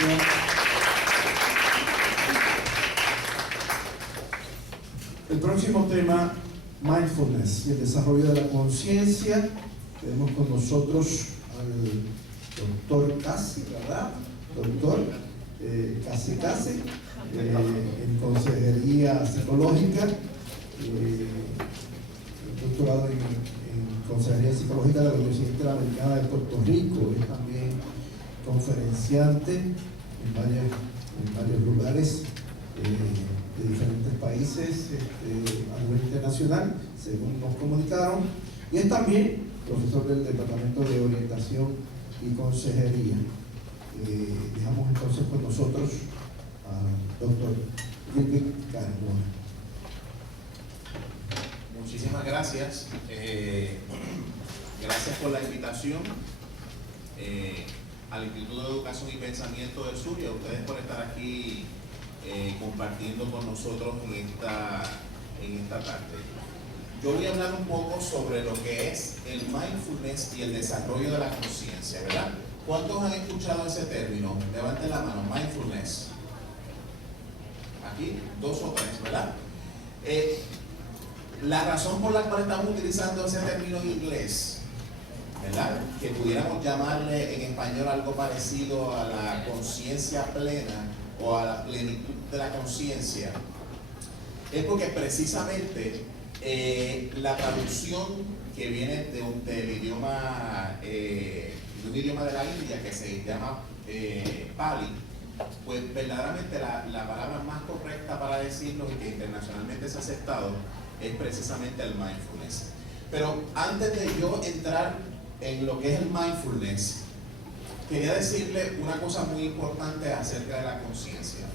presentación. El próximo tema, mindfulness y el desarrollo de la conciencia. Tenemos con nosotros al doctor Casi, ¿verdad? Doctor Casi, en consejería psicológica, doctorado en consejería psicológica de la Universidad Interamericana de Puerto Rico. Es también conferenciante en varios lugares de diferentes países a nivel internacional, según nos comunicaron, y es también profesor del Departamento de Orientación y Consejería. Dejamos entonces con nosotros al doctor Gilbert Carmona. Muchísimas gracias. Gracias por la invitación al Instituto de Educación y Pensamiento del Sur y a ustedes por estar aquí compartiendo con nosotros en esta tarde. Yo voy a hablar un poco sobre lo que es el mindfulness y el desarrollo de la conciencia, ¿verdad? ¿Cuántos han escuchado ese término? Levanten la mano, mindfulness. Aquí, 2 o 3, ¿verdad? La razón por la cual estamos utilizando ese término en inglés, ¿verdad?, que pudiéramos llamarle en español algo parecido a la conciencia plena o a la plenitud de la conciencia, es porque precisamente la traducción que viene de un idioma de la India que se llama Pali, pues verdaderamente la palabra más correcta para decirlo y que internacionalmente se ha aceptado es precisamente el mindfulness. Pero antes de yo entrar en lo que es el mindfulness, quería decirle una cosa muy importante acerca de la conciencia.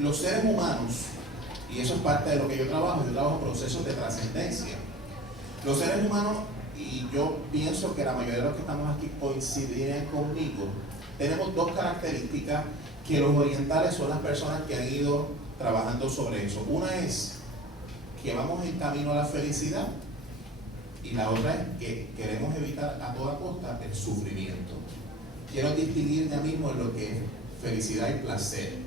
Los seres humanos, y eso es parte de lo que yo trabajo procesos de trascendencia. Los seres humanos, y yo pienso que la mayoría de los que estamos aquí coincidirían conmigo, tenemos 2 características que los orientales son las personas que han ido trabajando sobre eso. Una es que vamos en camino a la felicidad y la otra es que queremos evitar a toda costa el sufrimiento. Quiero distinguir ya mismo en lo que es felicidad y placer.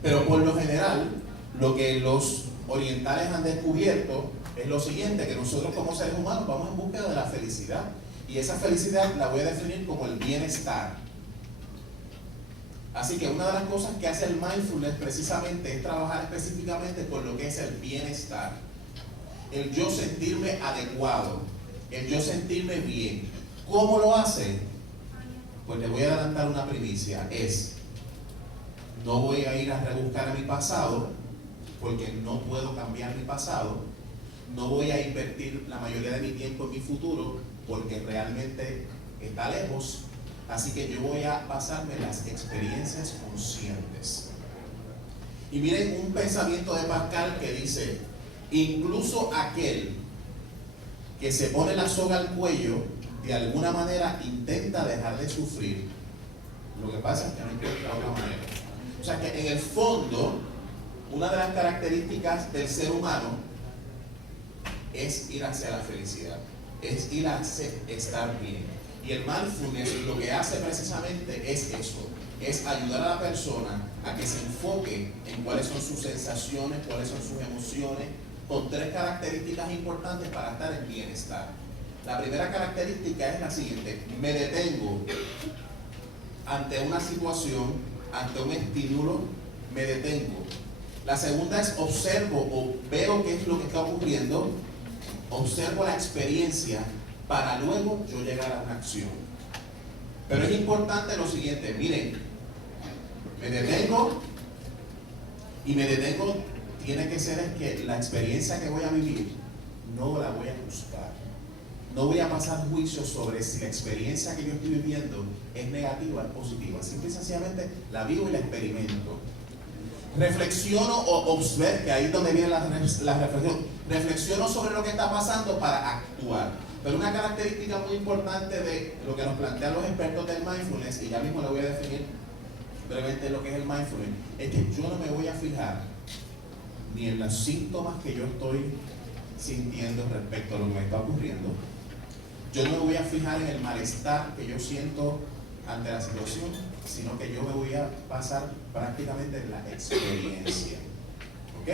Pero por lo general, lo que los orientales han descubierto es lo siguiente, que nosotros como seres humanos vamos en búsqueda de la felicidad. Y esa felicidad la voy a definir como el bienestar. Así que una de las cosas que hace el mindfulness precisamente es trabajar específicamente con lo que es el bienestar. El yo sentirme adecuado, el yo sentirme bien. ¿Cómo lo hace? Pues le voy a adelantar una primicia. No voy a ir a rebuscar a mi pasado, porque no puedo cambiar mi pasado. No voy a invertir la mayoría de mi tiempo en mi futuro, porque realmente está lejos. Así que yo voy a basarme en las experiencias conscientes. Y miren un pensamiento de Pascal que dice: incluso aquel que se pone la soga al cuello, de alguna manera intenta dejar de sufrir. Lo que pasa es que no encuentra otra manera. O sea que en el fondo, una de las características del ser humano es ir hacia la felicidad, es ir hacia estar bien. Y el mindfulness lo que hace precisamente es eso, es ayudar a la persona a que se enfoque en cuáles son sus sensaciones, cuáles son sus emociones, con 3 características importantes para estar en bienestar. La primera característica es la siguiente: me detengo ante una situación, ante un estímulo, me detengo. La segunda es observo o veo qué es lo que está ocurriendo, observo la experiencia para luego yo llegar a una acción. Pero es importante lo siguiente, miren, me detengo, y me detengo tiene que ser es que la experiencia que voy a vivir no la voy a juzgar. No voy a pasar juicio sobre si la experiencia que yo estoy viviendo es negativa o es positiva. Simple y sencillamente la vivo y la experimento. Reflexiono o observo, que ahí es donde viene la reflexión. Reflexiono sobre lo que está pasando para actuar. Pero una característica muy importante de lo que nos plantean los expertos del mindfulness, y ya mismo le voy a definir brevemente lo que es el mindfulness, es que yo no me voy a fijar ni en los síntomas que yo estoy sintiendo respecto a lo que me está ocurriendo. Yo no me voy a fijar en el malestar que yo siento ante la situación, sino que yo me voy a basar prácticamente en la experiencia. ¿Ok?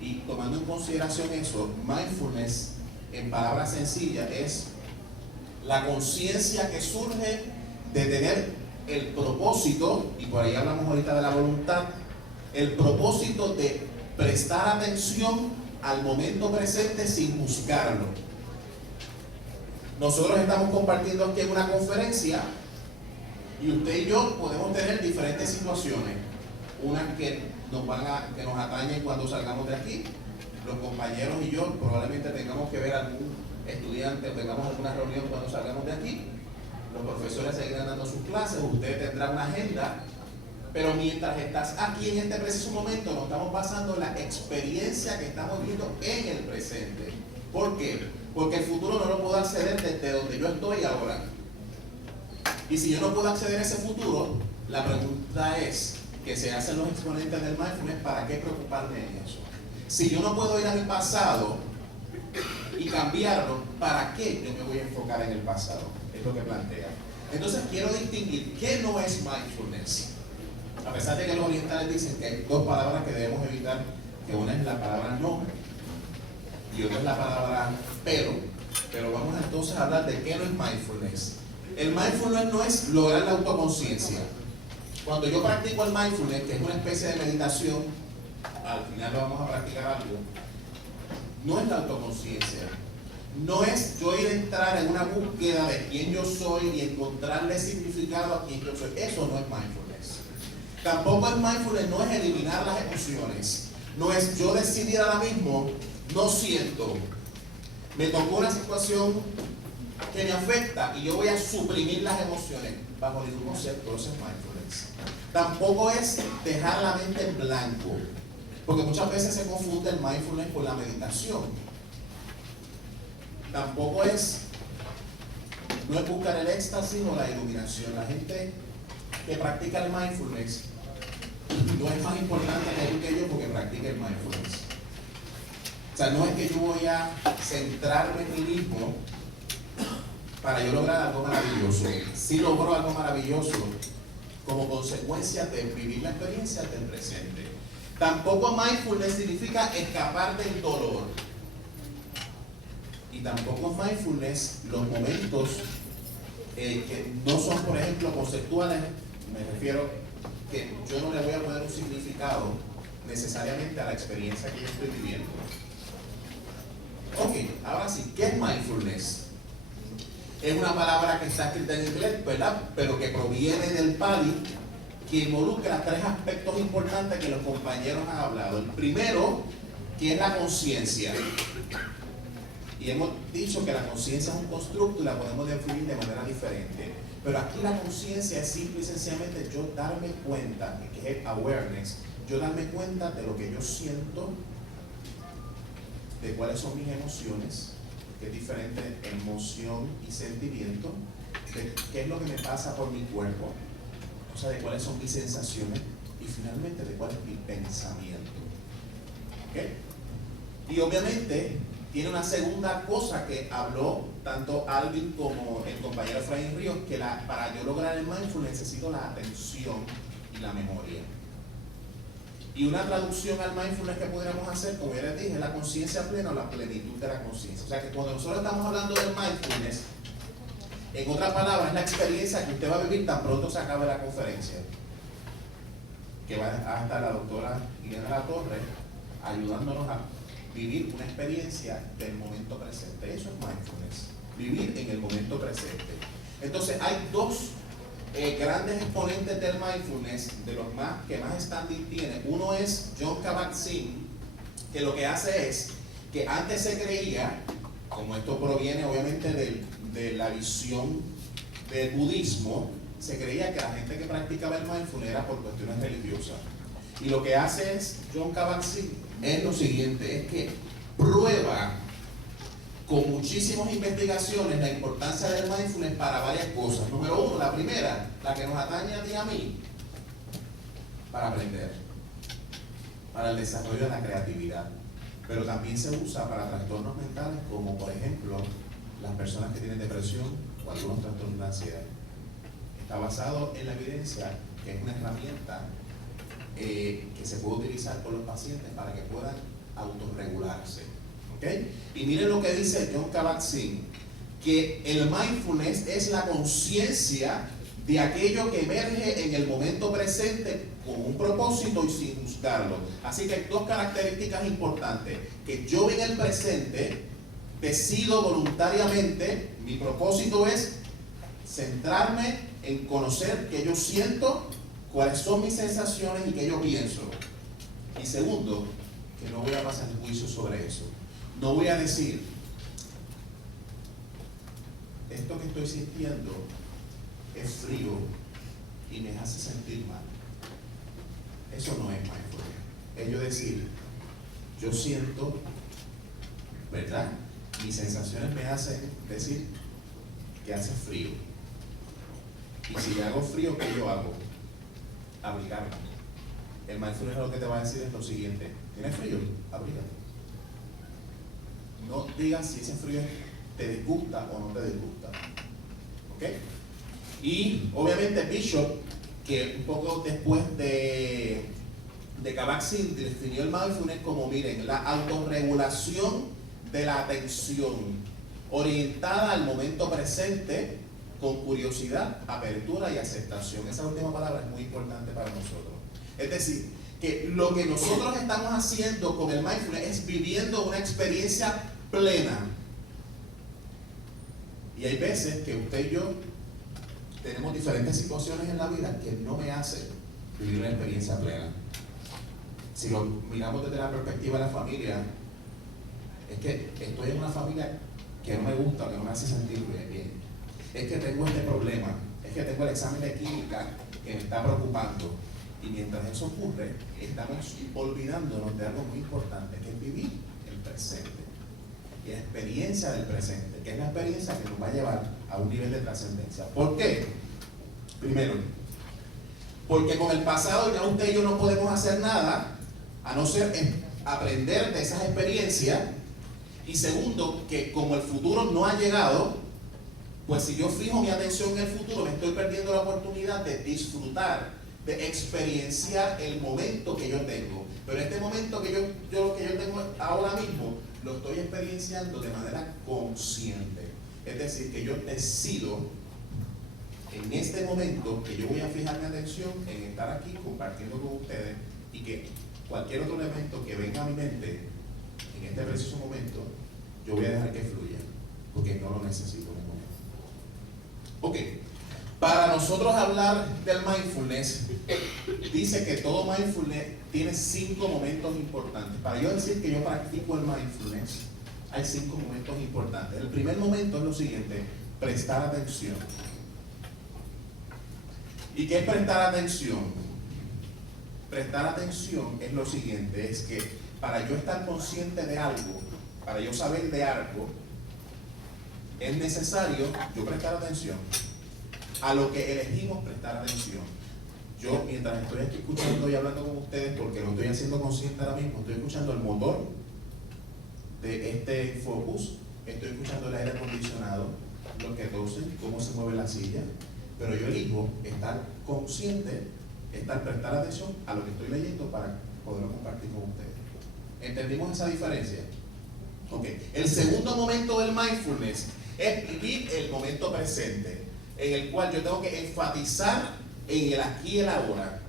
Y tomando en consideración eso, mindfulness, en palabras sencillas, es la conciencia que surge de tener el propósito, y por ahí hablamos ahorita de la voluntad, el propósito de prestar atención al momento presente sin buscarlo. Nosotros estamos compartiendo aquí en una conferencia y usted y yo podemos tener diferentes situaciones, unas que nos atañen cuando salgamos de aquí. Los compañeros y yo probablemente tengamos que ver a algún estudiante o tengamos alguna reunión cuando salgamos de aquí. Los profesores seguirán dando sus clases, usted tendrá una agenda, pero mientras estás aquí en este preciso momento, nos estamos basando en la experiencia que estamos viviendo en el presente. ¿Por qué? Porque el futuro no lo puedo acceder desde donde yo estoy ahora. Y si yo no puedo acceder a ese futuro, la pregunta es, que se hacen los exponentes del mindfulness, ¿para qué preocuparme en eso? Si yo no puedo ir a mi pasado y cambiarlo, ¿para qué yo me voy a enfocar en el pasado? Es lo que plantea. Entonces quiero distinguir qué no es mindfulness. A pesar de que los orientales dicen que hay dos palabras que debemos evitar, que una es la palabra no y otra es la palabra pero vamos entonces a hablar de qué no es mindfulness. El mindfulness no es lograr la autoconciencia. Cuando yo practico el mindfulness, que es una especie de meditación, al final lo vamos a practicar algo, no es la autoconciencia. No es yo ir a entrar en una búsqueda de quién yo soy y encontrarle significado a quién yo soy. Eso no es mindfulness. Tampoco el mindfulness no es eliminar las emociones. No es yo decidir ahora mismo, no siento. Me tocó una situación que me afecta y yo voy a suprimir las emociones bajo ningún concepto. Eso es mindfulness. Tampoco es dejar la mente en blanco, porque muchas veces se confunde el mindfulness con la meditación. Tampoco no es buscar el éxtasis o la iluminación. La gente que practica el mindfulness no es más importante que yo porque practica el mindfulness. O sea, no es que yo voy a centrarme en mí mismo para yo lograr algo maravilloso. Sí logro algo maravilloso como consecuencia de vivir la experiencia del presente. Tampoco mindfulness significa escapar del dolor. Y tampoco mindfulness los momentos que no son, por ejemplo, conceptuales. Me refiero que yo no le voy a poner un significado necesariamente a la experiencia que yo estoy viviendo. Ok, ahora sí, ¿qué es mindfulness? Es una palabra que está escrita en inglés, ¿verdad? Pero que proviene del Pali, que involucra tres aspectos importantes que los compañeros han hablado. El primero, que es la conciencia. Y hemos dicho que la conciencia es un constructo y la podemos definir de manera diferente. Pero aquí la conciencia es simple y sencillamente yo darme cuenta, que es awareness, yo darme cuenta de lo que yo siento, de cuáles son mis emociones, que es diferente emoción y sentimiento, de qué es lo que me pasa por mi cuerpo, o sea, de cuáles son mis sensaciones y finalmente de cuál es mi pensamiento. ¿Ok? Y obviamente tiene una segunda cosa que habló tanto Alvin como el compañero Efraín Ríos, que para yo lograr el mindfulness necesito la atención y la memoria. Y una traducción al mindfulness que pudiéramos hacer, como ya les dije, es la conciencia plena o la plenitud de la conciencia. O sea que cuando nosotros estamos hablando del mindfulness, en otras palabras, es la experiencia que usted va a vivir tan pronto se acabe la conferencia. Que va a estar la doctora Irene Latorre ayudándonos a vivir una experiencia del momento presente. Eso es mindfulness, vivir en el momento presente. Entonces hay dos grandes exponentes del mindfulness, de los que más standing tiene. Uno es Jon Kabat-Zinn, que lo que hace es que antes se creía, como esto proviene obviamente de la visión del budismo, se creía que la gente que practicaba el mindfulness era por cuestiones religiosas. Y lo que hace Jon Kabat-Zinn es lo siguiente, es que prueba con muchísimas investigaciones la importancia del mindfulness para varias cosas. Número uno, la primera, la que nos atañe a ti y a mí, para aprender, para el desarrollo de la creatividad, pero también se usa para trastornos mentales como por ejemplo las personas que tienen depresión o algunos trastornos de ansiedad. está basado en la evidencia, que es una herramienta que se puede utilizar por los pacientes para que puedan autorregularse. ¿Okay? Y miren lo que dice Jon Kabat-Zinn, que el mindfulness es la conciencia de aquello que emerge en el momento presente con un propósito y sin juzgarlo. Así que hay dos características importantes: que yo en el presente decido voluntariamente, mi propósito es centrarme en conocer qué yo siento, cuáles son mis sensaciones y qué yo pienso. Y segundo, que no voy a pasar juicio sobre eso. No voy a decir, esto que estoy sintiendo es frío y me hace sentir mal. Eso no es mindfulness. Es yo decir, yo siento, ¿verdad? Mis sensaciones me hacen decir que hace frío. Y si hago frío, ¿qué yo hago? Abrigarme. El mindfulness lo que te va a decir es lo siguiente: ¿tienes frío? Abrígate. No digas si ese frío te disgusta o no te disgusta. ¿Ok? Y obviamente Bishop, que un poco después de Kabat-Zinn definió el mindfulness como, miren, la autorregulación de la atención orientada al momento presente con curiosidad, apertura y aceptación. Esa última palabra es muy importante para nosotros. Es decir, que lo que nosotros estamos haciendo con el mindfulness es viviendo una experiencia plena. Y hay veces que usted y yo tenemos diferentes situaciones en la vida que no me hacen vivir una experiencia plena. Si lo miramos desde la perspectiva de la familia, es que estoy en una familia que no me gusta, que no me hace sentir bien. Es que tengo este problema, es que tengo el examen de química que me está preocupando. Y mientras eso ocurre, estamos olvidándonos de algo muy importante, que es vivir el presente. Y la experiencia del presente, que es la experiencia que nos va a llevar a un nivel de trascendencia. ¿Por qué? Primero, porque con el pasado ya usted y yo no podemos hacer nada, a no ser aprender de esas experiencias. Y segundo, que como el futuro no ha llegado, pues si yo fijo mi atención en el futuro, me estoy perdiendo la oportunidad de disfrutar, de experienciar el momento que yo tengo. Pero este momento que yo tengo ahora mismo, lo estoy experienciando de manera consciente. Es decir, que yo decido en este momento que yo voy a fijar mi atención en estar aquí compartiendo con ustedes, y que cualquier otro elemento que venga a mi mente en este preciso momento, yo voy a dejar que fluya, porque no lo necesito en el momento. Ok, para nosotros hablar del mindfulness, dice que todo mindfulness tiene 5 momentos importantes. Para yo decir que yo practico el mindfulness, hay 5 momentos importantes. El primer momento es lo siguiente: prestar atención. ¿Y qué es prestar atención? Prestar atención es lo siguiente, es que para yo estar consciente de algo, para yo saber de algo, es necesario yo prestar atención a lo que elegimos prestar atención. Yo, mientras estoy aquí escuchando y hablando con ustedes, porque lo estoy haciendo consciente ahora mismo, estoy escuchando el motor de este Focus, estoy escuchando el aire acondicionado, lo que tosen, cómo se mueve la silla, pero yo elijo estar consciente, prestar atención a lo que estoy leyendo para poderlo compartir con ustedes. ¿Entendimos esa diferencia? Ok. El segundo momento del mindfulness es vivir el momento presente, en el cual yo tengo que enfatizar en el aquí y el ahora.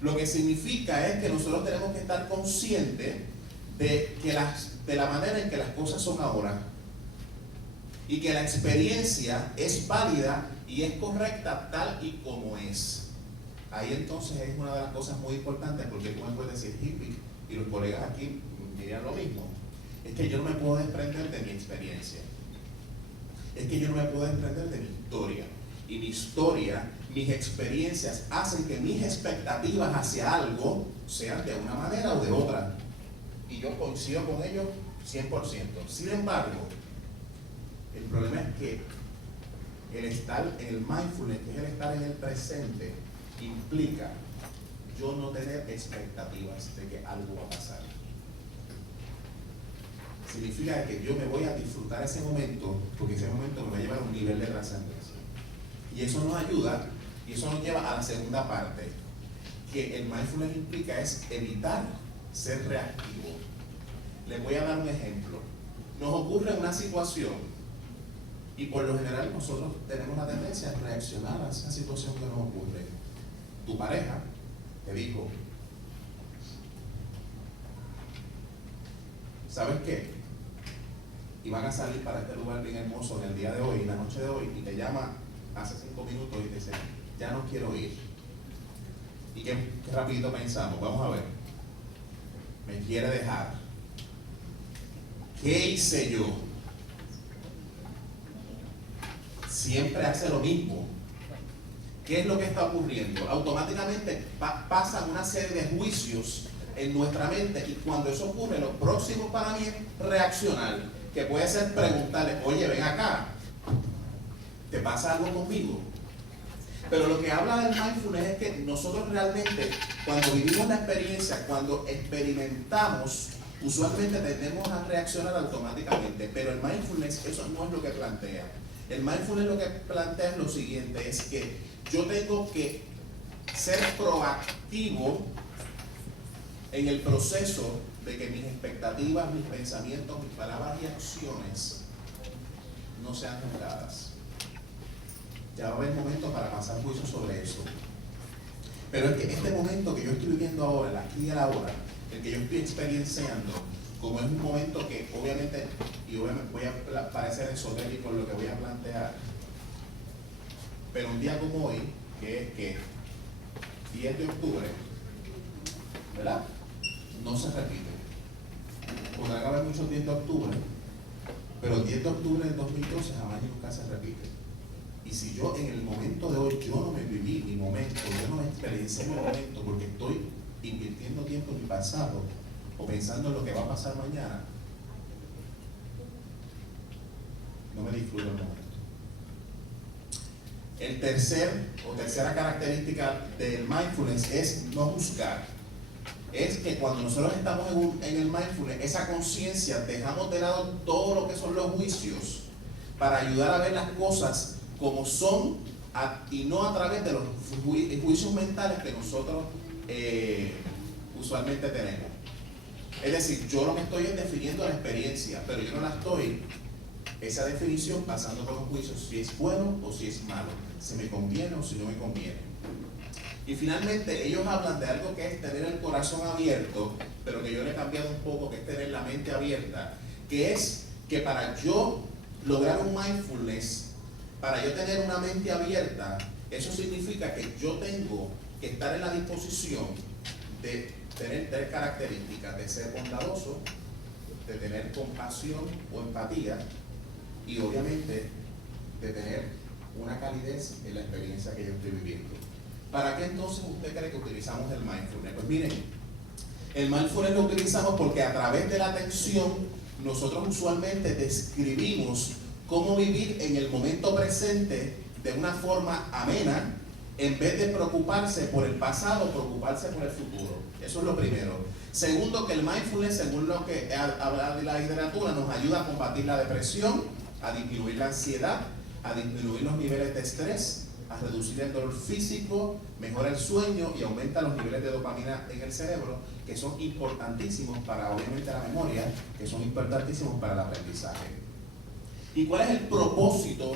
Lo que significa es que nosotros tenemos que estar conscientes de la manera en que las cosas son ahora, y que la experiencia es válida y es correcta tal y como es. Ahí entonces es una de las cosas muy importantes, porque tú me puedes decir hippie, y los colegas aquí dirían lo mismo. Es que yo no me puedo desprender de mi experiencia. Es que yo no me puedo desprender de mi historia. Y mi historia, mis experiencias hacen que mis expectativas hacia algo sean de una manera o de otra. Y yo coincido con ellos 100%. Sin embargo, el problema es que el estar en el mindfulness, que es el estar en el presente, implica yo no tener expectativas de que algo va a pasar. Significa que yo me voy a disfrutar ese momento, porque ese momento me va a llevar a un nivel de trascendencia. Y eso nos ayuda Y eso nos lleva a la segunda parte, que el mindfulness implica es evitar ser reactivo. Les voy a dar un ejemplo. Nos ocurre una situación y por lo general nosotros tenemos la tendencia a reaccionar a esa situación que nos ocurre. Tu pareja te dijo, ¿sabes qué? Iban a salir para este lugar bien hermoso en el día de hoy, en la noche de hoy, y te llama hace 5 minutos y te dice, ya no quiero ir. ¿Y qué rapidito pensamos? Vamos a ver. Me quiere dejar. ¿Qué hice yo? Siempre hace lo mismo. ¿Qué es lo que está ocurriendo? Automáticamente pasan una serie de juicios en nuestra mente, y cuando eso ocurre, lo próximo para mí es reaccionar, que puede ser preguntarle, oye, ven acá, ¿te pasa algo conmigo? Pero lo que habla del mindfulness es que nosotros realmente, cuando vivimos la experiencia, cuando experimentamos, usualmente tendemos a reaccionar automáticamente, pero el mindfulness eso no es lo que plantea. El mindfulness lo que plantea es lo siguiente, es que yo tengo que ser proactivo en el proceso de que mis expectativas, mis pensamientos, mis palabras y acciones no sean juzgadas. Ya va a haber momento para pasar juicio sobre eso. Pero es que este momento que yo estoy viviendo ahora, el aquí y el ahora, el que yo estoy experienciando, como es un momento que obviamente, y obviamente voy a parecer esotérico en lo que voy a plantear, pero un día como hoy, que es que 10 de octubre, ¿verdad? No se repite. Podrán haber muchos 10 de octubre, pero el 10 de octubre del 2012 jamás y nunca se repite. Y si yo en el momento de hoy, yo no me viví mi momento, yo no me experiencié mi momento porque estoy invirtiendo tiempo en mi pasado o pensando en lo que va a pasar mañana, no me disfruto el momento. El tercera característica del mindfulness es no juzgar. Es que cuando nosotros estamos en el mindfulness, esa conciencia, dejamos de lado todo lo que son los juicios para ayudar a ver las cosas como son y no a través de los juicios mentales que nosotros usualmente tenemos. Es decir, yo lo que estoy es definiendo la experiencia, pero yo no la estoy, esa definición, pasando por los juicios, si es bueno o si es malo, si me conviene o si no me conviene. Y finalmente ellos hablan de algo que es tener el corazón abierto, pero que yo le he cambiado un poco, que es tener la mente abierta, que es que para yo lograr un mindfulness, para yo tener una mente abierta, eso significa que yo tengo que estar en la disposición de tener 3 características: de ser bondadoso, de tener compasión o empatía y obviamente de tener una calidez en la experiencia que yo estoy viviendo. ¿Para qué entonces usted cree que utilizamos el mindfulness? Pues miren, el mindfulness lo utilizamos porque a través de la atención nosotros usualmente describimos cómo vivir en el momento presente de una forma amena, en vez de preocuparse por el pasado, preocuparse por el futuro. Eso es lo primero. Segundo, que el mindfulness, según lo que habla de la literatura, nos ayuda a combatir la depresión, a disminuir la ansiedad, a disminuir los niveles de estrés, a reducir el dolor físico, mejora el sueño y aumenta los niveles de dopamina en el cerebro, que son importantísimos para, obviamente, la memoria, que son importantísimos para el aprendizaje. ¿Y cuál es el propósito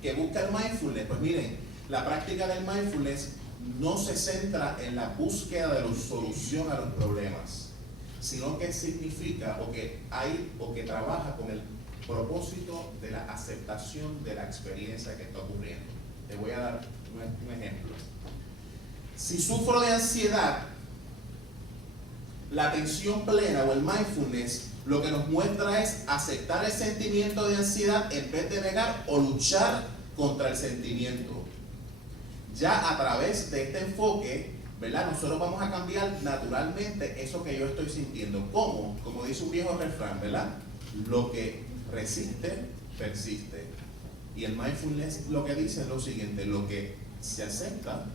que busca el mindfulness? Pues miren, la práctica del mindfulness no se centra en la búsqueda de la solución a los problemas, sino que significa o que trabaja con el propósito de la aceptación de la experiencia que está ocurriendo. Te voy a dar un ejemplo. Si sufro de ansiedad, la atención plena o el mindfulness lo que nos muestra es aceptar el sentimiento de ansiedad en vez de negar o luchar contra el sentimiento. Ya a través de este enfoque, ¿verdad? Nosotros vamos a cambiar naturalmente eso que yo estoy sintiendo. ¿Cómo? Como dice un viejo refrán, ¿verdad? Lo que resiste, persiste. Y el mindfulness lo que dice es lo siguiente: lo que se acepta,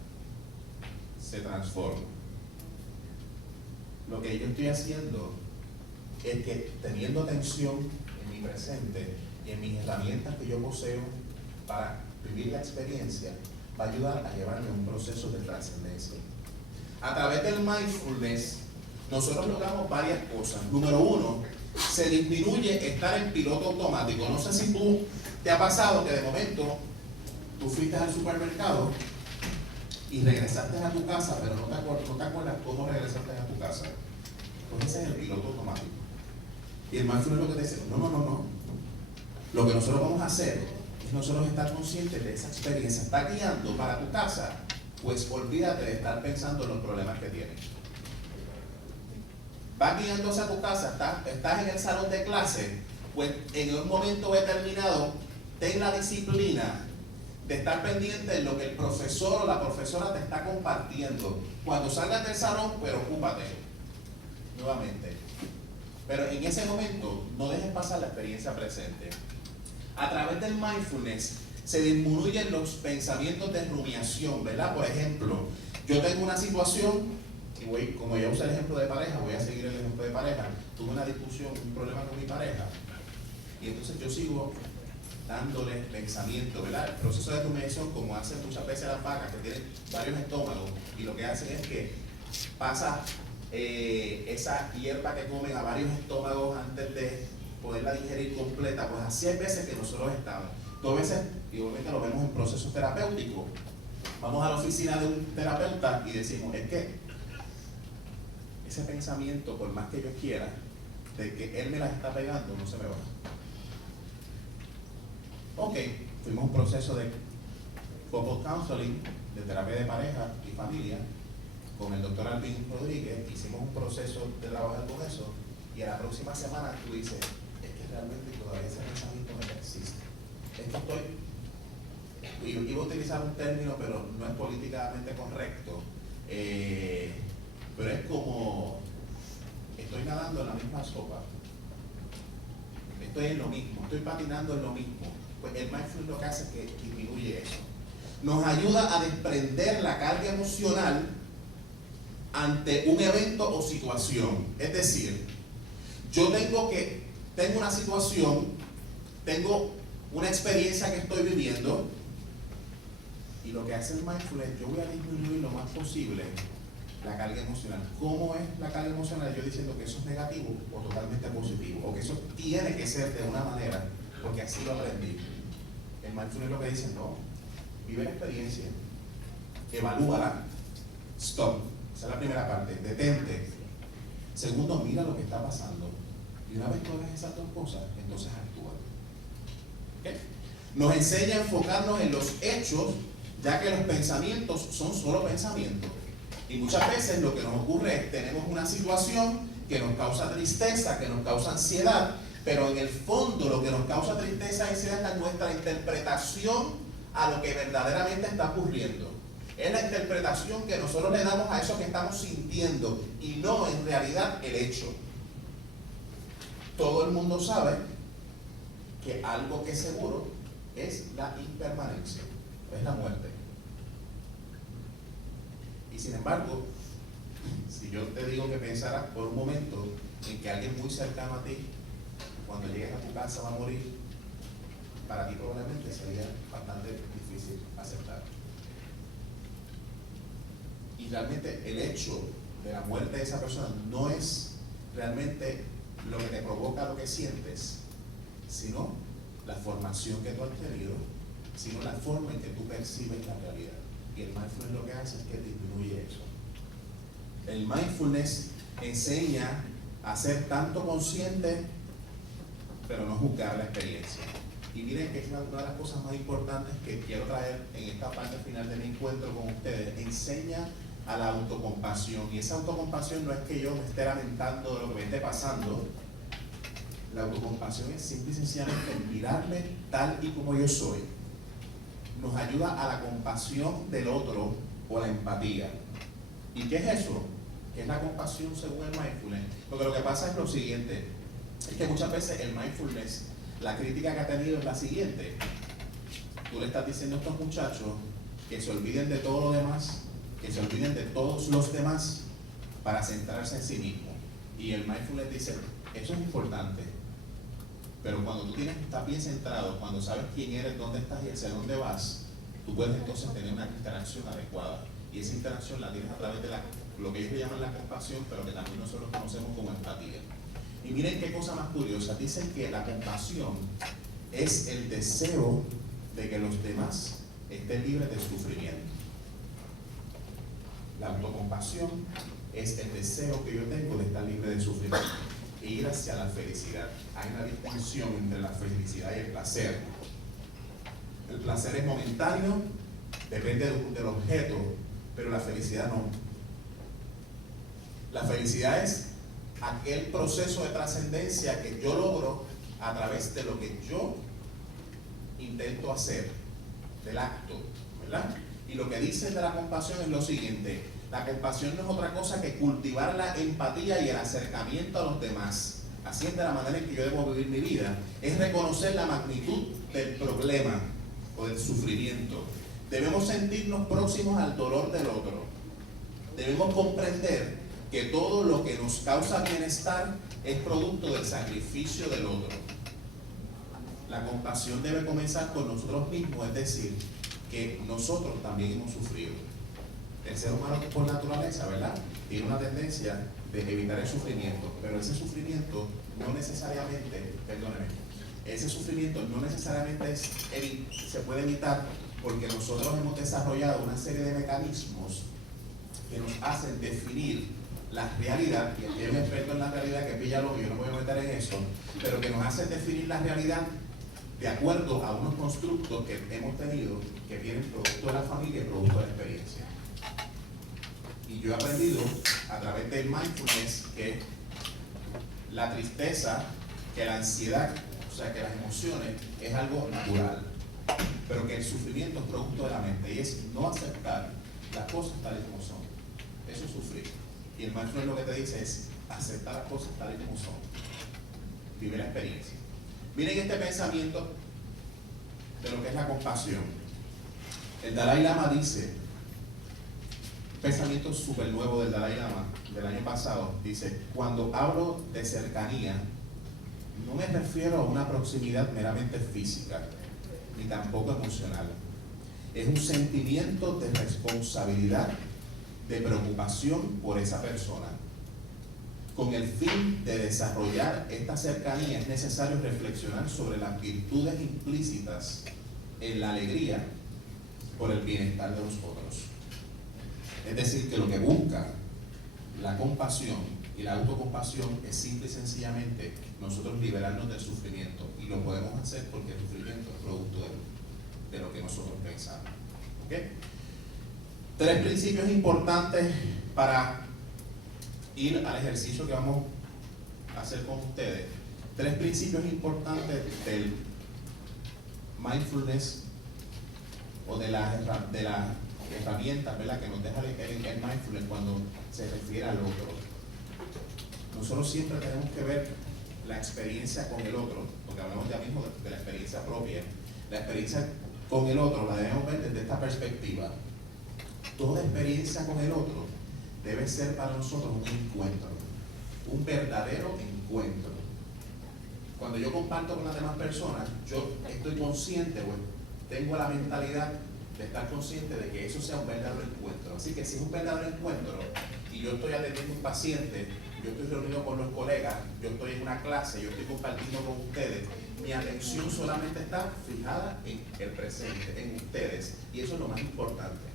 se transforma. Lo que yo estoy haciendo es que, teniendo atención en mi presente y en mis herramientas que yo poseo para vivir la experiencia, va a ayudar a llevarme a un proceso de trascendencia. A través del mindfulness, nosotros logramos varias cosas. Número uno, se disminuye estar en piloto automático. No sé si tú te ha pasado que de momento tú fuiste al supermercado y regresaste a tu casa, pero no te acuerdas cómo regresaste a tu casa. Pues ese es el piloto automático. Y el mindfulness es lo que te dice, no. Lo que nosotros vamos a hacer es nosotros estar conscientes de esa experiencia. Está guiando para tu casa, pues olvídate de estar pensando en los problemas que tienes. Vas guiando hacia tu casa, estás en el salón de clase, pues en un momento determinado, ten la disciplina de estar pendiente de lo que el profesor o la profesora te está compartiendo. Cuando salgas del salón, preocúpate nuevamente. Pero en ese momento, no dejes pasar la experiencia presente. A través del mindfulness, se disminuyen los pensamientos de rumiación, ¿verdad? Por ejemplo, yo tengo una situación, y como ya usé el ejemplo de pareja, voy a seguir el ejemplo de pareja. Tuve una discusión, un problema con mi pareja, y entonces yo sigo dándole pensamiento, ¿verdad? El proceso de rumiación, como hacen muchas veces las vacas que tienen varios estómagos, y lo que hacen es que pasa esa hierba que comen a varios estómagos antes de poderla digerir completa. Pues así hay veces que nosotros estamos. Dos veces, igualmente lo vemos en procesos terapéuticos. Vamos a la oficina de un terapeuta y decimos, es que ese pensamiento, por más que yo quiera, de que él me la está pegando, no se me va. Ok, fuimos a un proceso de couple counseling, de terapia de pareja y familia, con el doctor Alvin Rodríguez. Hicimos un proceso de trabajar con eso, y a la próxima semana tú dices, es que realmente todavía ese pensamiento no existe. Es que estoy, iba a utilizar un término, pero no es políticamente correcto, pero es como, estoy nadando en la misma sopa, estoy en lo mismo, estoy patinando en lo mismo. Pues el mindfulness lo que hace es que disminuye eso. Nos ayuda a desprender la carga emocional ante un evento o situación. Es decir, yo tengo una situación, tengo una experiencia que estoy viviendo, y lo que hace el mindfulness, yo voy a disminuir lo más posible la carga emocional. ¿Cómo es la carga emocional? Yo diciendo que eso es negativo o totalmente positivo, o que eso tiene que ser de una manera, porque así lo aprendí. El mindfulness lo que dice, no, vive la experiencia, evalúala, stop. Esa es la primera parte, detente. Segundo, mira lo que está pasando. Y una vez que hagas esas dos cosas, entonces actúa. ¿Okay? Nos enseña a enfocarnos en los hechos, ya que los pensamientos son solo pensamientos. Y muchas veces lo que nos ocurre es, tenemos una situación que nos causa tristeza, que nos causa ansiedad, pero en el fondo lo que nos causa tristeza y ansiedad es nuestra interpretación a lo que verdaderamente está ocurriendo. Es la interpretación que nosotros le damos a eso que estamos sintiendo, y no en realidad el hecho. Todo el mundo sabe que algo que es seguro es la impermanencia, es la muerte. Y sin embargo, si yo te digo que pensaras por un momento en que alguien muy cercano a ti, cuando llegues a tu casa, va a morir, para ti probablemente sería bastante difícil aceptar. Y realmente el hecho de la muerte de esa persona no es realmente lo que te provoca lo que sientes, sino la formación que tú has tenido, sino la forma en que tú percibes la realidad. Y el mindfulness lo que hace es que disminuye eso. El mindfulness enseña a ser tanto consciente, pero no juzgar la experiencia. Y miren que es una de las cosas más importantes que quiero traer en esta parte final de mi encuentro con ustedes. Enseña a la autocompasión. Y esa autocompasión no es que yo me esté lamentando de lo que me esté pasando. La autocompasión es simple y sencillamente mirarme tal y como yo soy. Nos ayuda a la compasión del otro o la empatía. ¿Y qué es eso? ¿Qué es la compasión según el mindfulness? Porque lo que pasa es lo siguiente, es que muchas veces el mindfulness, la crítica que ha tenido es la siguiente: tú le estás diciendo a estos muchachos que se olviden de todo lo demás, que se olviden de todos los demás para centrarse en sí mismo. Y el mindfulness dice, eso es importante, pero cuando tú estás bien centrado, cuando sabes quién eres, dónde estás y hacia dónde vas, tú puedes entonces tener una interacción adecuada. Y esa interacción la tienes a través de lo que ellos le llaman la compasión, pero que también nosotros conocemos como empatía. Y miren qué cosa más curiosa. Dicen que la compasión es el deseo de que los demás estén libres de sufrimiento. La autocompasión es el deseo que yo tengo de estar libre de sufrimiento e ir hacia la felicidad. Hay una distinción entre la felicidad y el placer. El placer es momentáneo, depende del objeto, pero la felicidad no. La felicidad es aquel proceso de trascendencia que yo logro a través de lo que yo intento hacer, del acto, ¿verdad? Y lo que dicen de la compasión es lo siguiente: la compasión no es otra cosa que cultivar la empatía y el acercamiento a los demás. Así es de la manera en que yo debo vivir mi vida. Es reconocer la magnitud del problema o del sufrimiento. Debemos sentirnos próximos al dolor del otro. Debemos comprender que todo lo que nos causa bienestar es producto del sacrificio del otro. La compasión debe comenzar con nosotros mismos, es decir, que nosotros también hemos sufrido. El ser humano por naturaleza, ¿verdad?, tiene una tendencia de evitar el sufrimiento, pero ese sufrimiento no necesariamente, ese sufrimiento no necesariamente se puede evitar, porque nosotros hemos desarrollado una serie de mecanismos que nos hacen definir la realidad, y aquí hay un experto en la realidad que píllalo, yo no voy a meter en eso, pero que nos hacen definir la realidad de acuerdo a unos constructos que hemos tenido, que vienen producto de la familia y producto de la experiencia. Y yo he aprendido a través del mindfulness que la tristeza, que la ansiedad, o sea, que las emociones es algo natural, pero que el sufrimiento es producto de la mente, y es no aceptar las cosas tal y como son. Eso es sufrir. Y el mindfulness lo que te dice es aceptar las cosas tal y como son. Vive la experiencia. Miren este pensamiento de lo que es la compasión. El Dalai Lama dice, un pensamiento súper nuevo del Dalai Lama del año pasado, dice: cuando hablo de cercanía, no me refiero a una proximidad meramente física, ni tampoco emocional. Es un sentimiento de responsabilidad, de preocupación por esa persona. Con el fin de desarrollar esta cercanía es necesario reflexionar sobre las virtudes implícitas en la alegría por el bienestar de los otros. Es decir, que lo que busca la compasión y la autocompasión es simple y sencillamente nosotros liberarnos del sufrimiento, y lo podemos hacer porque el sufrimiento es producto de lo que nosotros pensamos. ¿Okay? 3 principios importantes para ir al ejercicio que vamos a hacer con ustedes. 3 principios importantes del mindfulness o de las herramientas, ¿verdad?, que nos deja el mindfulness cuando se refiere al otro. Nosotros siempre tenemos que ver la experiencia con el otro, porque hablamos ya mismo de la experiencia propia. La experiencia con el otro la debemos ver desde esta perspectiva. Toda experiencia con el otro debe ser para nosotros un encuentro, un verdadero encuentro. Cuando yo comparto con las demás personas, yo estoy consciente, tengo la mentalidad de estar consciente de que eso sea un verdadero encuentro. Así que si es un verdadero encuentro y yo estoy atendiendo a un paciente, yo estoy reunido con los colegas, yo estoy en una clase, yo estoy compartiendo con ustedes, mi atención solamente está fijada en el presente, en ustedes, y eso es lo más importante.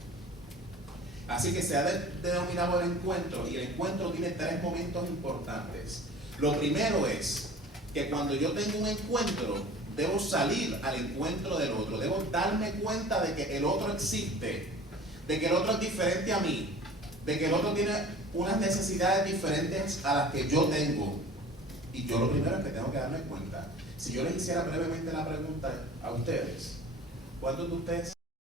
Así que se ha denominado el encuentro, y el encuentro tiene 3 momentos importantes. Lo primero es que cuando yo tengo un encuentro, debo salir al encuentro del otro, debo darme cuenta de que el otro existe, de que el otro es diferente a mí, de que el otro tiene unas necesidades diferentes a las que yo tengo. Y yo lo primero es que tengo que darme cuenta. Si yo les hiciera brevemente la pregunta a ustedes, ¿cuántos de ustedes